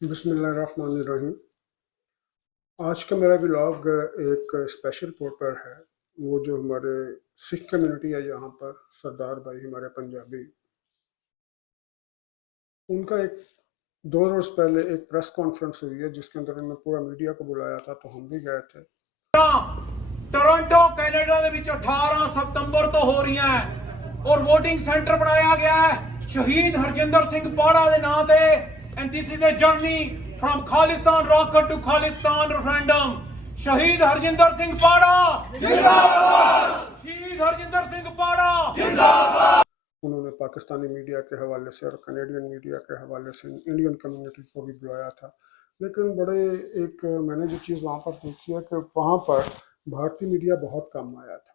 बिस्मिल्लाहिर्रहमानिर्रहीम। आज का मेरा व्लॉग एक स्पेशल तौर पर है। वो जो हमारे सिख कम्युनिटी है यहाँ पर, सरदार भाई हमारे पंजाबी, उनका एक 2 रोज़ पहले एक प्रेस कॉन्फ्रेंस हुई है जिसके अंदर उन्होंने पूरा मीडिया को बुलाया था, तो हम भी गए थे। टोरंटो कनाडा ਦੇ ਵਿੱਚ 18 ਸਤੰਬਰ ਤੋਂ ਹੋ ਰਹੀਆਂ ਹੈ ਔਰ VOTING ਸੈਂਟਰ ਬਣਾਇਆ ਗਿਆ ਹੈ ਸ਼ਹੀਦ ਹਰਜਿੰਦਰ ਸਿੰਘ ਪਾੜਾ ਦੇ ਨਾਂ ਤੇ and this is a journey from Khalistan rocket to Khalistan referendum ਸ਼ਹੀਦ ਹਰਜਿੰਦਰ ਸਿੰਘ ਪਾੜਾ ਜਿੰਦਾਬਾਦ ਸ਼ਹੀਦ ਹਰਜਿੰਦਰ ਸਿੰਘ ਪਾੜਾ ਜਿੰਦਾਬਾਦ। उन्होंने पाकिस्तानी मीडिया के हवाले से और कनेडियन मीडिया के हवाले से इंडियन कम्युनिटी को भी बुलाया था। लेकिन मैंने जो चीज़ वहाँ पर देखी है कि वहाँ पर भारतीय मीडिया बहुत कम आया था।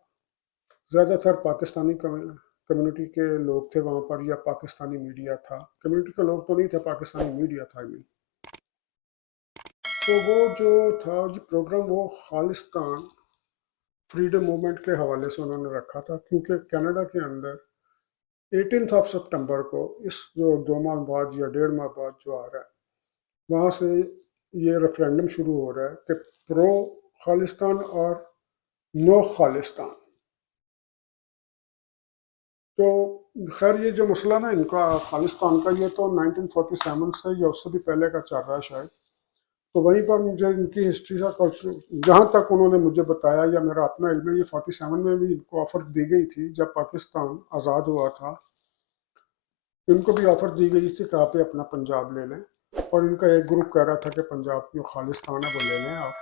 ज़्यादातर पाकिस्तानी कम्युनिटी के लोग थे वहाँ पर, या पाकिस्तानी मीडिया था। कम्युनिटी के लोग तो नहीं थे, पाकिस्तानी मीडिया था नहीं। तो वो जो था ये प्रोग्राम, वो खालिस्तान फ्रीडम मूवमेंट के हवाले से उन्होंने रखा था, क्योंकि कनाडा के अंदर 18 सितंबर को, इस जो 2 माह बाद या 1.5 माह बाद जो आ रहा है, वहाँ से ये रेफरेंडम शुरू हो रहा है कि प्रो खालिस्तान और नो खालिस्तान। तो खैर ये जो मसला ना इनका खालिस्तान का, ये तो 1947 से या उससे भी पहले का चल रहा है शायद। तो वहीं पर मुझे इनकी हिस्ट्री का जहाँ तक उन्होंने मुझे बताया या मेरा अपना इल्म है, ये 47 में भी इनको ऑफर दी गई थी जब पाकिस्तान आज़ाद हुआ था। इनको भी ऑफर दी गई थी कि आप अपना पंजाब ले लें, और इनका एक ग्रुप कह रहा था कि पंजाब जो खालिस्तान है वो ले लें आप,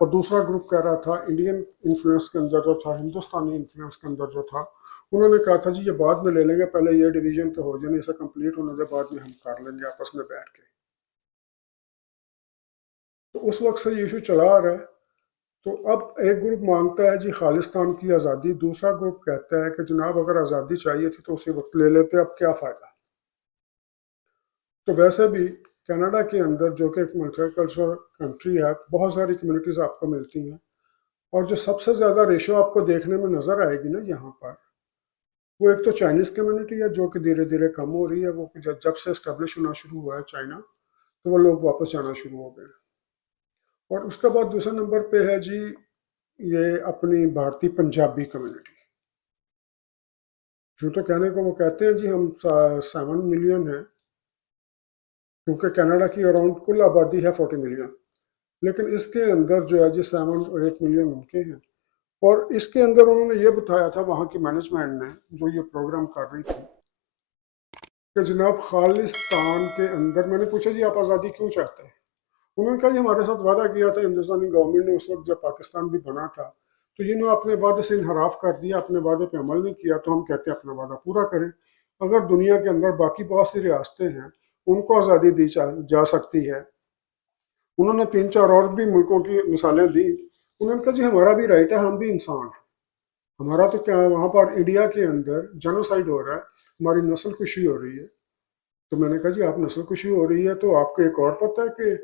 और दूसरा ग्रुप कह रहा था इंडियन इन्फ्लुएंस के अंदर जो था, हिंदुस्तानी इन्फ्लुएंस के अंदर जो था, उन्होंने कहा था जी ये बाद में ले लेंगे, पहले ये डिवीजन तो हो जाए, इसे कंप्लीट होने के बाद में हम कर लेंगे आपस में बैठ के। तो उस वक्त से ये इशू चला आ रहा है। तो अब एक ग्रुप मांगता है जी खालिस्तान की आज़ादी, दूसरा ग्रुप कहता है कि जनाब अगर आज़ादी चाहिए थी तो उसी वक्त ले लेते, अब क्या फ़ायदा। तो वैसे भी कनाडा के अंदर, जो कि एक मल्टीकल्चरल कंट्री है, बहुत सारी कम्युनिटीज़ आपको मिलती हैं, और जो सबसे ज़्यादा रेशो आपको देखने में नज़र आएगी ना यहाँ पर, वो एक तो चाइनीज़ कम्युनिटी है जो कि धीरे धीरे कम हो रही है। वो जब से इस्टेब्लिश होना शुरू हुआ है चाइना, तो वो लोग वापस जाना शुरू हो गए। और उसके बाद दूसरे नंबर पे है जी ये अपनी भारतीय पंजाबी कम्युनिटी। जो तो कहने को वो कहते हैं जी हम 7 मिलियन है, क्योंकि कनाडा की अराउंड कुल आबादी है 40 मिलियन, लेकिन इसके अंदर जो है जी 7 और 8 मिलियन उनके हैं। और इसके अंदर उन्होंने ये बताया था वहाँ की मैनेजमेंट ने, जो ये प्रोग्राम कर रही थी, कि जनाब खालिस्तान के अंदर, मैंने पूछा जी आप आज़ादी क्यों चाहते हैं। उन्होंने कहा जी हमारे साथ वादा किया था हिंदुस्तानी गवर्नमेंट ने उस वक्त जब पाकिस्तान भी बना था, तो जिन्होंने अपने वादे से इनहराफ कर दिया, अपने वादे पे अमल नहीं किया, तो हम कहते हैं अपना वादा पूरा करें। अगर दुनिया के अंदर बाकी बहुत सी रियासतें हैं उनको आज़ादी दी जा सकती है। उन्होंने 3-4 और भी मुल्कों की मिसालें दी। उन्होंने कहा जी हमारा भी राइट है, हम भी इंसान हैं। हमारा तो क्या, वहाँ पर इंडिया के अंदर जेनोसाइड हो रहा है, हमारी नस्ल कुशी हो रही है। तो मैंने कहा जी आप नस्ल कुशी हो रही है तो आपको एक और पता है कि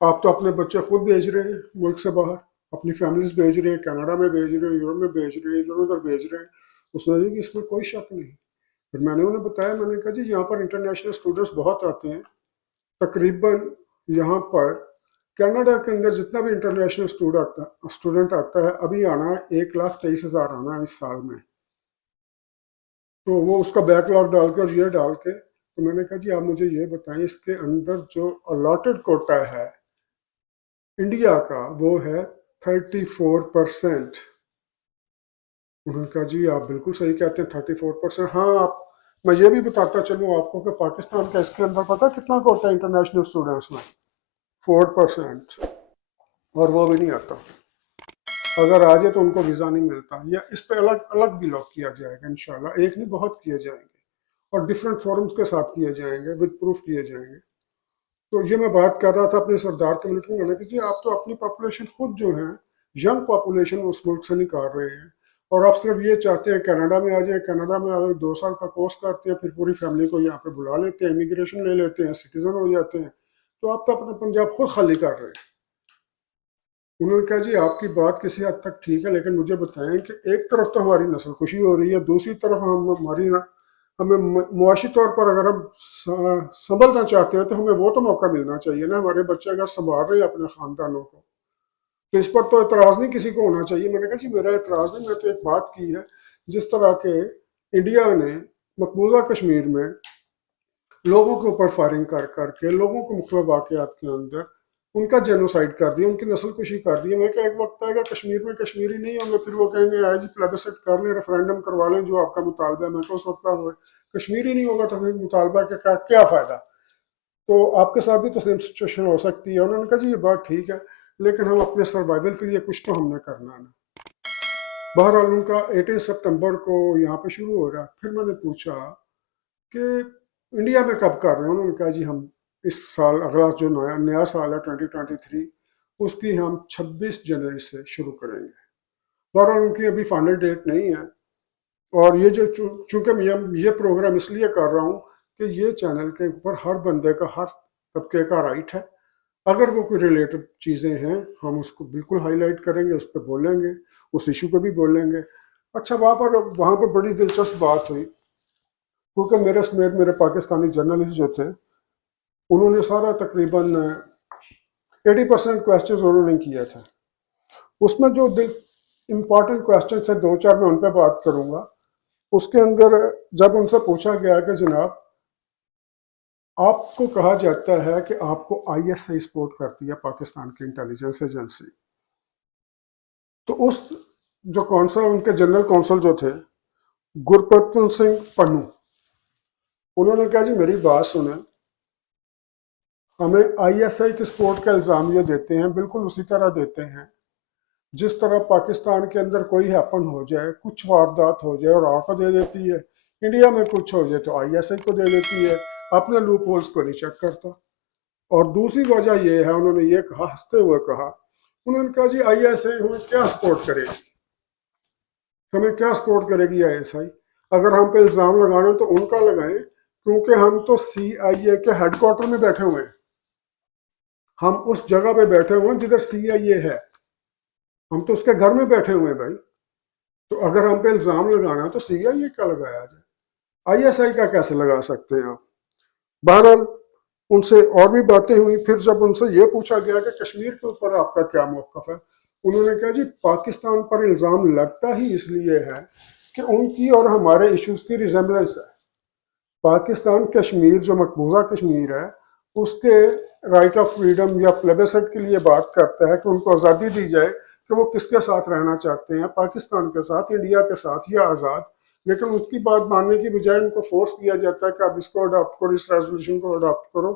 आप तो अपने बच्चे खुद भेज रहे हैं मुल्क से बाहर, अपनी फैमिलीज भेज रहे हैं, कनाडा में भेज रहे हैं, यूरोप में भेज रहे हैं, इधर उधर भेज रहे हैं। उसने कहा कि इसमें कोई शक नहीं। फिर मैंने उन्हें बताया, मैंने कहा जी यहाँ पर इंटरनेशनल स्टूडेंट्स बहुत आते हैं, तकरीबन यहाँ पर कनाडा के अंदर जितना भी इंटरनेशनल स्टूडेंट आता है, अभी आना है 1,23,000 आना है इस साल में। तो वो उसका बैकलॉग डाल के और ये डाल के, तो मैंने कहा जी आप मुझे ये बताएं इसके अंदर जो अलॉटेड कोटा है इंडिया का, वो है 34%। उन्होंने कहा जी आप बिल्कुल सही कहते हैं 34%। हाँ आप, मैं ये भी बताता चलूँ आपको कि पाकिस्तान का इसके अंदर पता कितना कोटा है इंटरनेशनल स्टूडेंट्स में, 4%। और वो भी नहीं आता, अगर आ जाए तो उनको वीज़ा नहीं मिलता। या इस पर अलग अलग भी लॉक किया जाएगा इंशाल्लाह, एक नहीं बहुत किए जाएंगे, और डिफरेंट फोरम्स के साथ किए जाएंगे, विद प्रूफ किए जाएंगे। तो ये मैं बात कर रहा था अपने सरदार कम्युनिटी में, मैंने कहा जी आप तो अपनी पॉपुलेशन खुद जो है, यंग पॉपुलेशन उस मुल्क से निकाल रहे हैं, और आप सिर्फ ये चाहते हैं कनाडा में आ जाए, कनाडा में आ जाए 2 साल का कोर्स करते हैं, फिर पूरी फैमिली को यहाँ पे बुला लेते हैं, इमिग्रेशन ले लेते हैं, सिटीजन हो जाते हैं। तो आप तो अपना पंजाब खुद खाली कर रहे हैं। उन्होंने कहा जी आपकी बात किसी हद तक ठीक है, लेकिन मुझे बताएं कि एक तरफ तो हमारी नस्ल खुशी हो रही है, दूसरी तरफ हम हमारी हमें मुआशी तौर पर अगर हम संभलना चाहते हैं तो हमें वो तो मौका मिलना चाहिए ना। हमारे बच्चे अगर संभाल रहे हैं अपने ख़ानदानों को तो इस पर तो एतराज़ नहीं किसी को होना चाहिए। मैंने कहा जी मेरा एतराज़ नहीं, मैंने तो एक बात की है। जिस तरह के इंडिया ने मकबूजा कश्मीर में लोगों के ऊपर फायरिंग कर करके लोगों को मुख्तलिफ वाक़यात के अंदर उनका जेनोसाइड कर दिया, उनकी नस्ल कुशी कर दी। मैं क्या एक वक्त आएगा कश्मीर में कश्मीरी नहीं होंगे, फिर वो कहेंगे आज प्लेबिसाइट कर लें, रेफरेंडम करवा लें, जो आपका मुतालबा है। मैं तो उस वक्त कश्मीरी नहीं होगा तो फिर मुतालबा का क्या फ़ायदा। तो आपके साथ भी तो सेम सिचुएशन हो सकती है। उन्होंने कहा जी ये बात ठीक है, लेकिन हम अपने सर्वाइवल के लिए कुछ तो हमने करना है ना। बहरहाल उनका 18 सितंबर को यहाँ पे शुरू हो रहा है। फिर मैंने पूछा कि इंडिया में कब कर रहे हैं। उन्होंने कहा जी हम इस साल अगला जो नया साल है 2023 उसकी हम 26 जनवरी से शुरू करेंगे। बहरहाल उनकी अभी फाइनल डेट नहीं है। और ये जो चूँकि मैं ये प्रोग्राम इसलिए कर रहा हूँ कि ये चैनल के ऊपर हर बंदे का, हर तबके का राइट है। अगर वो कोई रिलेटेड चीज़ें हैं हम उसको बिल्कुल हाईलाइट करेंगे, उस पर बोलेंगे, उस इशू पे भी बोलेंगे। अच्छा वहाँ पर बड़ी दिलचस्प बात हुई, क्योंकि मेरे समेत मेरे पाकिस्तानी जर्नलिस्ट जो थे उन्होंने सारा तकरीबन 80% क्वेश्चन उन्होंने किए थे। उसमें जो इम्पॉर्टेंट क्वेश्चन थे दो चार मैं उन पर बात करूँगा। उसके अंदर जब उनसे पूछा गया कि जनाब आपको कहा जाता है कि आपको ISI सपोर्ट करती है, पाकिस्तान की इंटेलिजेंस एजेंसी, तो उस जो कौंसल उनके जनरल कौंसल जो थे गुरपतन सिंह पन्नू, उन्होंने कहा जी मेरी बात सुने, हमें ISI की सपोर्ट का इल्ज़ाम ये देते हैं, बिल्कुल उसी तरह देते हैं जिस तरह पाकिस्तान के अंदर कोई हैपन हो जाए, कुछ वारदात हो जाए और आपको दे देती है, इंडिया में कुछ हो जाए तो ISI को दे देती है, अपने लूप होल्स को नहीं चेक करता। और दूसरी वजह ये है, उन्होंने ये कहा, हंसते हुए कहा, उन्होंने कहा जी ISI हमें क्या सपोर्ट करेगी, हमें क्या सपोर्ट करेगी ISI। अगर हम पे इल्ज़ाम लगाना तो उनका लगाएं, क्योंकि हम तो CIA के हेडक्वार्टर में बैठे हुए हैं, हम उस जगह पे बैठे हुए हैं जिधर CIA है, हम तो उसके घर में बैठे हुए हैं भाई। तो अगर हम पे इल्ज़ाम लगाना तो CIA का लगाया जाए, ISI का कैसे लगा सकते हैं आप। बहरहाल उनसे और भी बातें हुई। फिर जब उनसे ये पूछा गया कि कश्मीर के ऊपर आपका क्या मौक़िफ़ है, उन्होंने कहा जी पाकिस्तान पर इल्ज़ाम लगता ही इसलिए है कि उनकी और हमारे इश्यूज़ की रिजेम्बलेंस है। पाकिस्तान कश्मीर जो मकबूजा कश्मीर है उसके राइट ऑफ फ्रीडम या प्लेबिसाइट के लिए बात करता है कि उनको आज़ादी दी जाए, कि वो किसके साथ रहना चाहते हैं, पाकिस्तान के साथ, इंडिया के साथ या आज़ाद। लेकिन उसकी बात मानने की बजाय उनको फोर्स किया जाता है कि आप इसको अडॉप्ट करो, इस रेजोल्यूशन को अडॉप्ट करो।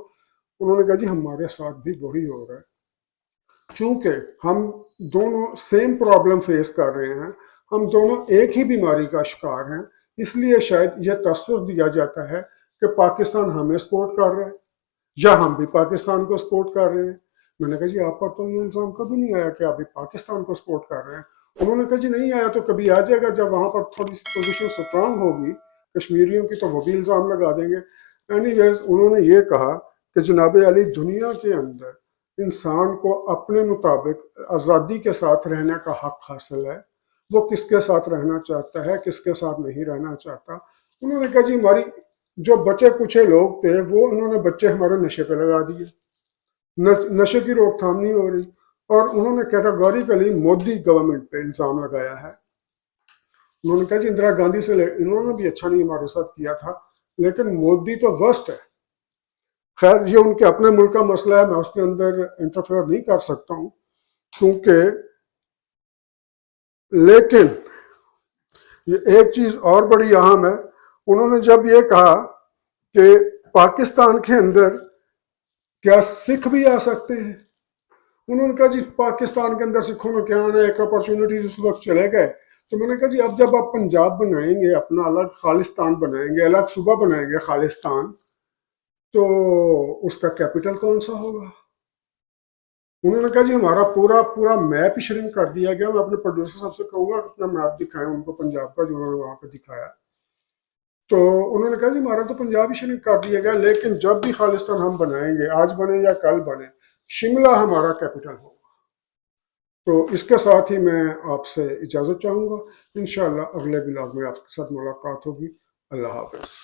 उन्होंने कहा जी हमारे साथ भी वही हो रहा है। चूँकि हम दोनों सेम प्रॉब्लम फेस कर रहे हैं, हम दोनों एक ही बीमारी का शिकार हैं, इसलिए शायद यह तस्वीर दिया जाता है कि पाकिस्तान हमें सपोर्ट कर रहा है या हम भी पाकिस्तान को सपोर्ट कर रहे हैं। मैंने कहा जी आप पर तो ये इल्ज़ाम कभी नहीं आया कि आप भी पाकिस्तान को सपोर्ट कर रहे हैं। उन्होंने कहा जी नहीं आया, तो कभी आ जाएगा जब वहाँ पर थोड़ी सी पोजीशन स्ट्रांग होगी कश्मीरियों की, तो वो भी इल्ज़ाम लगा देंगे। एनीवेज उन्होंने ये कहा कि जनाब अली दुनिया के अंदर इंसान को अपने मुताबिक आज़ादी के साथ रहने का हक हासिल है, वो किसके साथ रहना चाहता है, किसके साथ नहीं रहना चाहता। उन्होंने कहा जी हमारी जो बचे कुचे लोग थे वो उन्होंने बच्चे हमारे नशे पे लगा दिए, नशे की रोकथाम नहीं हो रही। और उन्होंने कैटेगोरिकली मोदी गवर्नमेंट पे इल्ज़ाम लगाया है। उन्होंने कहा जी इंदिरा गांधी से इन्होंने भी अच्छा नहीं हमारे साथ किया था, लेकिन मोदी तो वर्स्ट है। खैर ये उनके अपने मुल्क का मसला है, मैं उसके अंदर इंटरफेयर नहीं कर सकता हूँ क्योंकि, लेकिन ये एक चीज़ और बड़ी अहम है। उन्होंने जब ये कहा कि पाकिस्तान के अंदर क्या सिख भी आ सकते हैं, उन्होंने कहा जी पाकिस्तान के अंदर सिखों में क्या आना है, एक अपॉर्चुनिटीज उस वक्त चले गए। तो मैंने कहा जी अब जब आप पंजाब बनाएंगे, अपना अलग खालिस्तान बनाएंगे, अलग सूबा बनाएंगे खालिस्तान, तो उसका कैपिटल कौन सा होगा। उन्होंने कहा जी हमारा पूरा पूरा मैप ही श्रिंक कर दिया गया। मैं अपने प्रोड्यूसर साहब से कहूँगा अपना मैप दिखाएं उनको पंजाब का, जो उन्होंने वहाँ पर दिखाया। तो उन्होंने कहा जी हमारा तो पंजाब ही श्रिंक कर दिया गया, लेकिन जब भी खालिस्तान हम बनाएंगे, आज बने या कल बने, शिमला हमारा कैपिटल होगा। तो इसके साथ ही मैं आपसे इजाज़त चाहूँगा। इंशाअल्लाह अगले ब्लॉग में आपके साथ मुलाकात होगी। अल्लाह हाफ़िज़।